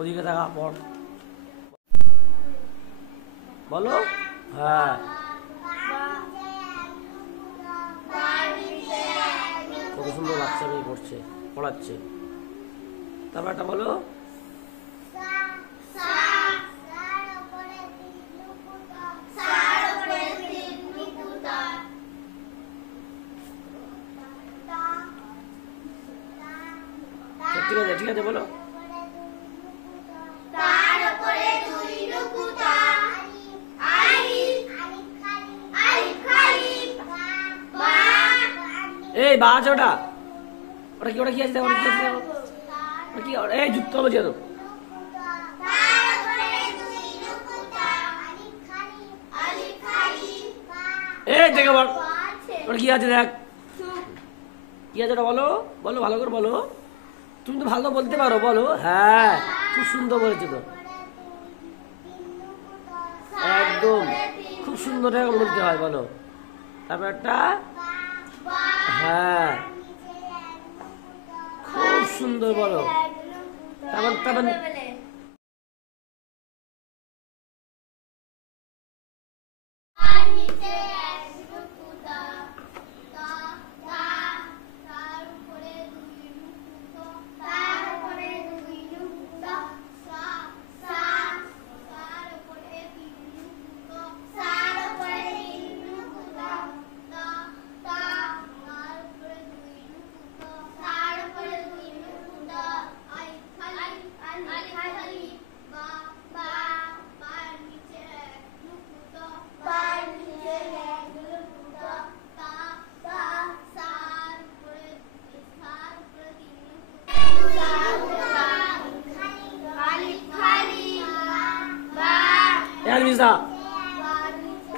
ওদিকে দেখা পড় বলো। হ্যাঁ কত সুন্দর বাচ্চা মেয়ে পড়ছে, পড়াচ্ছে। তারপর একটা বলো। ঠিক আছে ঠিক আছে বলো। এই বা আছে ওটা, ওটা কি, ওটা কি আছে, ওটা কি আছে, ওটা কি, এই যুক্ত হবে যেন। এই দেখে বল ওটা কি আছে, দেখ কি আছে ওটা, বলো বলো ভালো করে বলো। তুমি তো ভালো বলতে পারো, বলো। হ্যাঁ খুব সুন্দর বলেছো তো, একদম খুব সুন্দর বলতে হয়, বলো। তারপর একটা, হ্যাঁ খুব সুন্দর বলো। তারপর তারপর মির্জা